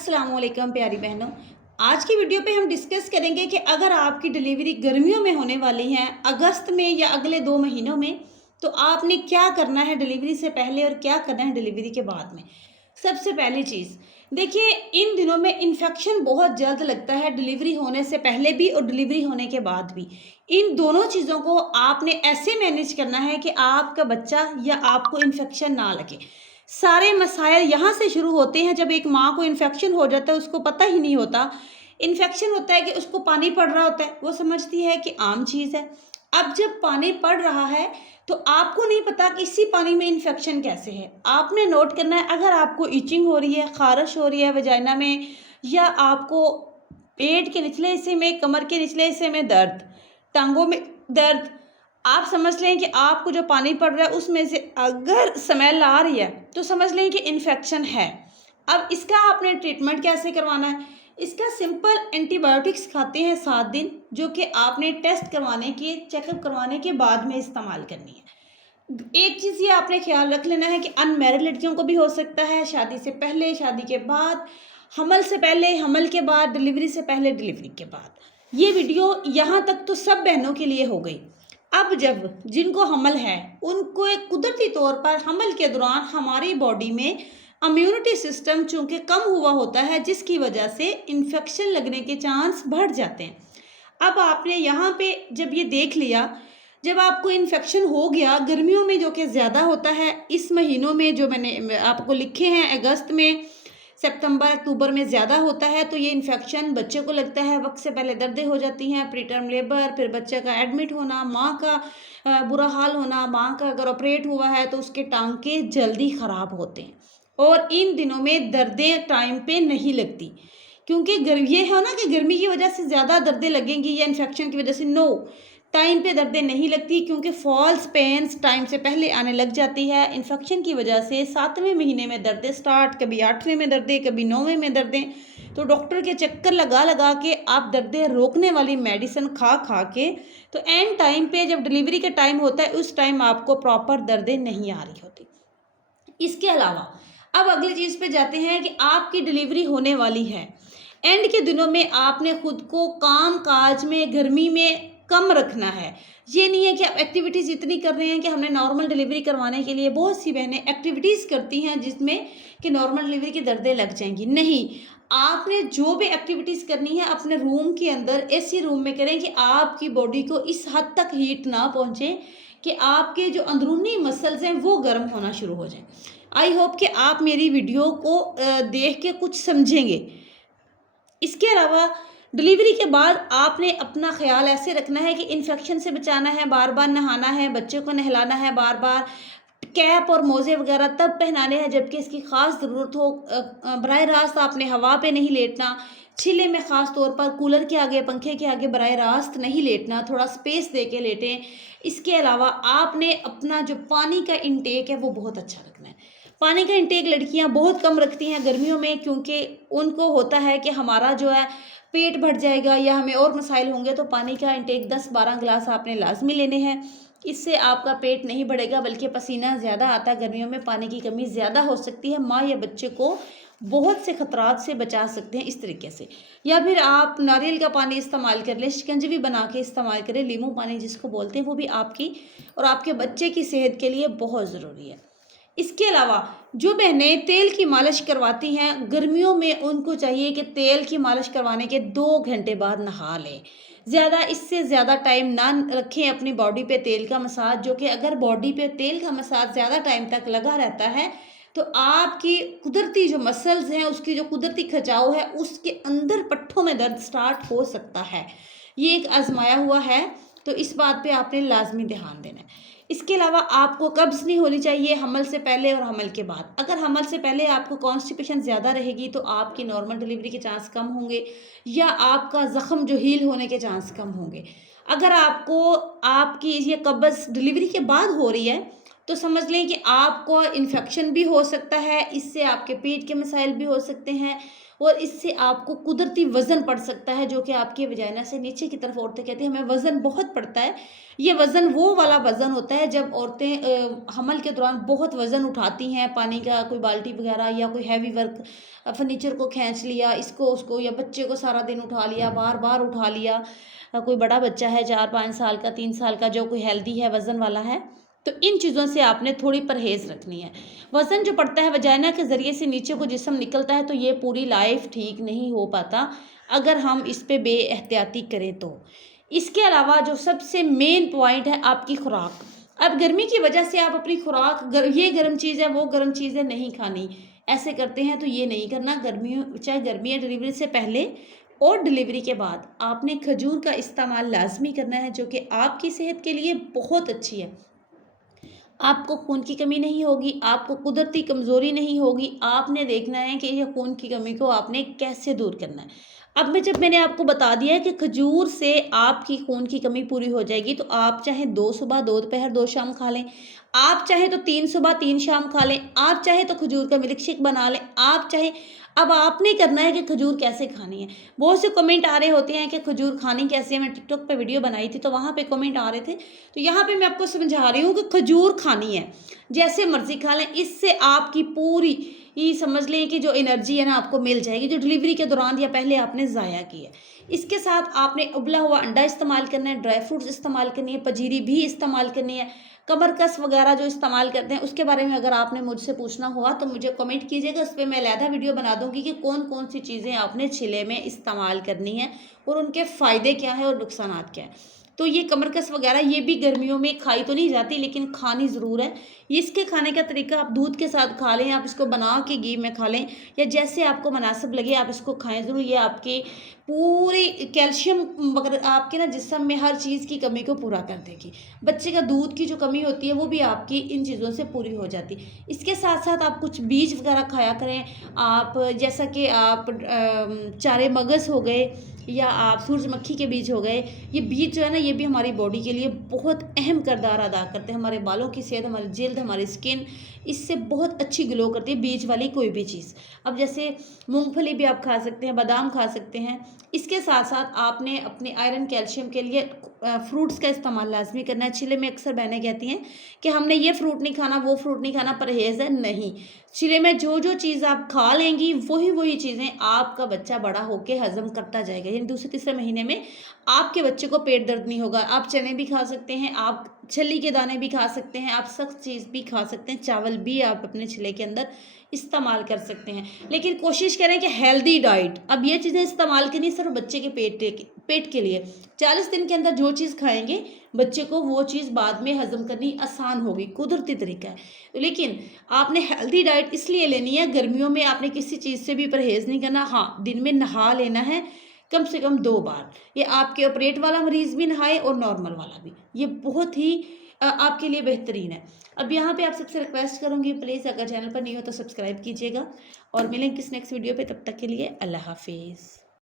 अस्सलाम वालेकुम प्यारी बहनों। आज की वीडियो पे हम डिस्कस करेंगे कि अगर आपकी डिलीवरी गर्मियों में होने वाली है, अगस्त में या अगले 2 महीनों में, तो आपने क्या करना है डिलीवरी से पहले और क्या करना है डिलीवरी के बाद में। सबसे पहली चीज़ देखिए, इन दिनों में इन्फेक्शन बहुत जल्द लगता है, डिलीवरी होने से पहले भी और डिलीवरी होने के बाद भी। इन दोनों चीज़ों को आपने ऐसे मैनेज करना है कि आपका बच्चा या आपको इन्फेक्शन ना लगे। सारे मसाइल यहाँ से शुरू होते हैं, जब एक माँ को इन्फेक्शन हो जाता है उसको पता ही नहीं होता। इन्फेक्शन होता है कि उसको पानी पड़ रहा होता है, वो समझती है कि आम चीज़ है। अब जब पानी पड़ रहा है तो आपको नहीं पता कि इसी पानी में इन्फेक्शन कैसे है। आपने नोट करना है, अगर आपको इचिंग हो रही है, खारिश हो रही है वजाइना में, या आपको पेट के निचले हिस्से में, कमर के निचले हिस्से में दर्द, टांगों में दर्द, आप समझ लें कि आपको जो पानी पड़ रहा है उसमें से अगर स्मेल आ रही है तो समझ लें कि इन्फेक्शन है। अब इसका आपने ट्रीटमेंट कैसे करवाना है? इसका सिंपल एंटीबायोटिक्स खाते हैं 7 दिन, जो कि आपने टेस्ट करवाने के, चेकअप करवाने के बाद में इस्तेमाल करनी है। एक चीज़ ये आपने ख्याल रख लेना है कि अनमैरिड लड़कियों को भी हो सकता है, शादी से पहले, शादी के बाद, हमल से पहले, हमल के बाद, डिलीवरी से पहले, डिलीवरी के बाद। ये वीडियो यहाँ तक तो सब बहनों के लिए हो गई। अब जब जिनको हमल है उनको एक कुदरती तौर पर हमल के दौरान हमारी बॉडी में इम्यूनिटी सिस्टम चूँकि कम हुआ होता है, जिसकी वजह से इन्फेक्शन लगने के चांस बढ़ जाते हैं। अब आपने यहाँ पे जब ये देख लिया, जब आपको इन्फेक्शन हो गया गर्मियों में जो कि ज़्यादा होता है, इस महीनों में जो मैंने आपको लिखे हैं, अगस्त में, सितंबर अक्टूबर में ज़्यादा होता है, तो ये इन्फेक्शन बच्चे को लगता है, वक्त से पहले दर्दें हो जाती हैं, प्री टर्म लेबर, फिर बच्चे का एडमिट होना, माँ का बुरा हाल होना, माँ का अगर ऑपरेट हुआ है तो उसके टांके जल्दी ख़राब होते हैं। और इन दिनों में दर्दें टाइम पे नहीं लगती, क्योंकि ये है ना कि गर्मी की वजह से ज़्यादा दर्दें लगेंगी या इन्फेक्शन की वजह से, नो, टाइम पे दर्दें नहीं लगती, क्योंकि फॉल्स पेन्स टाइम से पहले आने लग जाती है। इन्फेक्शन की वजह से 7वें महीने में दर्दें स्टार्ट, कभी 8वें में दर्दें, कभी 9वें में दर्दें। तो डॉक्टर के चक्कर लगा लगा के आप दर्दें रोकने वाली मेडिसिन खा खा के, तो एंड टाइम पे जब डिलीवरी का टाइम होता है उस टाइम आपको प्रॉपर दर्दें नहीं आ रही होती। इसके अलावा अब अगली चीज़ पे जाते हैं कि आपकी डिलीवरी होने वाली है। एंड के दिनों में आपने खुद को काम काज में, गर्मी में कम रखना है। ये नहीं है कि आप एक्टिविटीज़ इतनी कर रहे हैं कि हमने नॉर्मल डिलीवरी करवाने के लिए, बहुत सी बहनें एक्टिविटीज़ करती हैं जिसमें कि नॉर्मल डिलीवरी की दर्दें लग जाएंगी। नहीं, आपने जो भी एक्टिविटीज़ करनी है अपने रूम के अंदर, ऐसे रूम में करें कि आपकी बॉडी को इस हद तक हीट ना पहुँचे कि आपके जो अंदरूनी मसल्स हैं वो गर्म होना शुरू हो जाएं। आई होप कि आप मेरी वीडियो को देख के कुछ समझेंगे। इसके अलावा डिलीवरी के बाद आपने अपना ख्याल ऐसे रखना है कि इन्फेक्शन से बचाना है, बार बार नहाना है, बच्चे को नहलाना है, बार बार कैप और मोज़े वगैरह तब पहनाने हैं जबकि इसकी ख़ास ज़रूरत हो। बराह रास्त आपने हवा पे नहीं लेटना, छिले में ख़ास तौर पर कूलर के आगे, पंखे के आगे बराह रास्त नहीं लेटना, थोड़ा स्पेस दे के लेटें। इसके अलावा आपने अपना जो पानी का इंटेक है वो बहुत अच्छा रखना है। पानी का इंटेक लड़कियां बहुत कम रखती हैं गर्मियों में, क्योंकि उनको होता है कि हमारा जो है पेट भर जाएगा या हमें और मसाइल होंगे, तो पानी का इंटेक 10-12 गिलास आपने लाजमी लेने हैं। इससे आपका पेट नहीं बढ़ेगा बल्कि पसीना ज़्यादा आता है। गर्मियों में पानी की कमी ज़्यादा हो सकती है, माँ या बच्चे को बहुत से खतरात से बचा सकते हैं इस तरीके से। या फिर आप नारियल का पानी इस्तेमाल कर लें, शिकंजी बना के इस्तेमाल करें, नींबू पानी जिसको बोलते हैं, वो भी आपकी और आपके बच्चे की सेहत के लिए बहुत ज़रूरी है। इसके अलावा जो बहनें तेल की मालिश करवाती हैं गर्मियों में, उनको चाहिए कि तेल की मालिश करवाने के 2 घंटे बाद नहा लें। ज़्यादा, इससे ज़्यादा टाइम ना रखें अपनी बॉडी पे तेल का मसाज, जो कि अगर बॉडी पे तेल का मसाज ज़्यादा टाइम तक लगा रहता है तो आपकी कुदरती जो मसल्स हैं, उसकी जो कुदरती खिंचाव है, उसके अंदर पट्ठों में दर्द स्टार्ट हो सकता है। ये एक आजमाया हुआ है, तो इस बात पे आपने लाजमी ध्यान देना है। इसके अलावा आपको कब्ज़ नहीं होनी चाहिए हमल से पहले और हमल के बाद। अगर हमल से पहले आपको कॉन्स्टिपेशन ज़्यादा रहेगी तो आपकी नॉर्मल डिलीवरी के चांस कम होंगे या आपका ज़ख़म जो हील होने के चांस कम होंगे। अगर आपको आपकी ये कब्ज़ डिलीवरी के बाद हो रही है तो समझ लें कि आपको इन्फेक्शन भी हो सकता है, इससे आपके पेट के मसाइल भी हो सकते हैं और इससे आपको कुदरती वज़न पड़ सकता है, जो कि आपकी वजाइना से नीचे की तरफ औरतें कहती हैं हमें वज़न बहुत पड़ता है। ये वज़न वो वाला वज़न होता है जब औरतें हमल के दौरान बहुत वज़न उठाती हैं, पानी का कोई बाल्टी वगैरह या कोई हैवी वर्क, फर्नीचर को खींच लिया, इसको उसको, या बच्चे को सारा दिन उठा लिया, बार-बार उठा लिया। कोई बड़ा बच्चा है 4-5 साल का, 3 साल का, जो कोई हेल्दी है, वज़न वाला है, तो इन चीज़ों से आपने थोड़ी परहेज़ रखनी है। वज़न जो पड़ता है वजाइना के ज़रिए से नीचे को जिस्म निकलता है, तो ये पूरी लाइफ़ ठीक नहीं हो पाता अगर हम इस पे बेएहतियाती करें तो। इसके अलावा जो सबसे मेन पॉइंट है आपकी खुराक। अब गर्मी की वजह से आप अपनी खुराक ये गर्म चीज़ है, वो गर्म चीज़ है, नहीं खानी, ऐसे करते हैं, तो ये नहीं करना। गर्मियों, चाहे गर्मी है, डिलीवरी से पहले और डिलीवरी के बाद आपने खजूर का इस्तेमाल लाज़मी करना है, जो कि आपकी सेहत के लिए बहुत अच्छी है। आपको खून की कमी नहीं होगी, आपको कुदरती कमज़ोरी नहीं होगी। आपने देखना है कि ये खून की कमी को आपने कैसे दूर करना है। अब जब मैंने आपको बता दिया है कि खजूर से आपकी खून की कमी पूरी हो जाएगी, तो आप चाहे 2 सुबह, 2 दोपहर, 2 शाम खा लें। आप चाहे तो 3 सुबह, 3 शाम खा लें। आप चाहे तो खजूर का मिल्क शेक बना लें। आप चाहे, अब आपने करना है कि खजूर कैसे खानी है। बहुत से कमेंट आ रहे होते हैं कि खजूर खानी कैसे है। मैं टिकटॉक पे वीडियो बनाई थी, तो वहाँ पे कमेंट आ रहे थे, तो यहाँ पे मैं आपको समझा रही हूँ कि खजूर खानी है, जैसे मर्ज़ी खा लें। इससे आपकी पूरी ये समझ लें कि जो एनर्जी है ना, आपको मिल जाएगी, जो डिलीवरी के दौरान या पहले आपने ज़ाया की है। इसके साथ आपने उबला हुआ अंडा इस्तेमाल करना है, ड्राई फ्रूट्स इस्तेमाल करनी है, पंजीरी भी इस्तेमाल करनी है। कमरकस वगैरह जो इस्तेमाल करते हैं, उसके बारे में अगर आपने मुझसे पूछना हुआ तो मुझे कमेंट कीजिएगा, उस पे मैं अलहदा वीडियो बना दूँगी कि कौन-कौन सी चीज़ें आपने छिले में इस्तेमाल करनी है और उनके फ़ायदे क्या हैं और नुकसानात क्या हैं। तो ये कमरकस वगैरह ये भी गर्मियों में खाई तो नहीं जाती, लेकिन खानी ज़रूर है। इसके खाने का तरीका आप दूध के साथ खा लें, आप इसको बना के घी में खा लें, या जैसे आपको मुनासिब लगे आप इसको खाएँ ज़रूर। ये आपके पूरी कैल्शियम वगैरह आपके ना जिस्म में हर चीज़ की कमी को पूरा कर देगी। बच्चे का दूध की जो कमी होती है वो भी आपकी इन चीज़ों से पूरी हो जाती है। इसके साथ-साथ आप कुछ बीज वगैरह खाया करें। आप जैसा कि आप चारे मगज़ हो गए या आप सूरजमुखी के बीज हो गए, ये बीज जो है ना, ये भी हमारी बॉडी के लिए बहुत अहम किरदार अदा करते हैं। हमारे बालों की सेहत, हमारी जिल्द, हमारी स्किन, इससे बहुत अच्छी ग्लो करती है बीज वाली कोई भी चीज़। अब जैसे मूँगफली भी आप खा सकते हैं, बादाम खा सकते हैं। इसके साथ-साथ आपने अपने आयरन, कैल्शियम के लिए फ्रूट्स का इस्तेमाल लाज़मी करना है। चिले में अक्सर बहनें कहती हैं कि हमने ये फ्रूट नहीं खाना, वो फ्रूट नहीं खाना, परहेज़ है। नहीं, चिले में जो-जो चीज़ आप खा लेंगी, वही-वही चीज़ें आपका बच्चा बड़ा होके हज़म करता जाएगा। यानी दूसरे-तीसरे महीने में आपके बच्चे को पेट दर्द नहीं होगा। आप चने भी खा सकते हैं, आप छली के दाने भी खा सकते हैं, आप सख्त चीज़ भी खा सकते हैं, चावल भी आप अपने छिले के अंदर इस्तेमाल कर सकते हैं। लेकिन कोशिश करें कि हेल्दी डाइट, अब ये चीज़ें इस्तेमाल करनी सिर्फ बच्चे के पेट के लिए। 40 दिन के अंदर जो चीज़ खाएँगे, बच्चे को वो चीज़ बाद में हज़म करनी आसान होगी, कुदरती तरीका है। लेकिन आपने हेल्दी डाइट इसलिए लेनी है, गर्मियों में आपने किसी चीज़ से भी परहेज़ नहीं करना। हाँ, दिन में नहा लेना है कम से कम 2 बार। ये आपके ऑपरेट वाला मरीज़ भी नहाए और नॉर्मल वाला भी। ये बहुत ही आपके लिए बेहतरीन है। अब यहाँ पे आप सबसे रिक्वेस्ट करूँगी, प्लीज़ अगर चैनल पर नहीं हो तो सब्सक्राइब कीजिएगा और मिलेंगे किसी नेक्स्ट वीडियो पे। तब तक के लिए अल्लाह हाफ़िज़।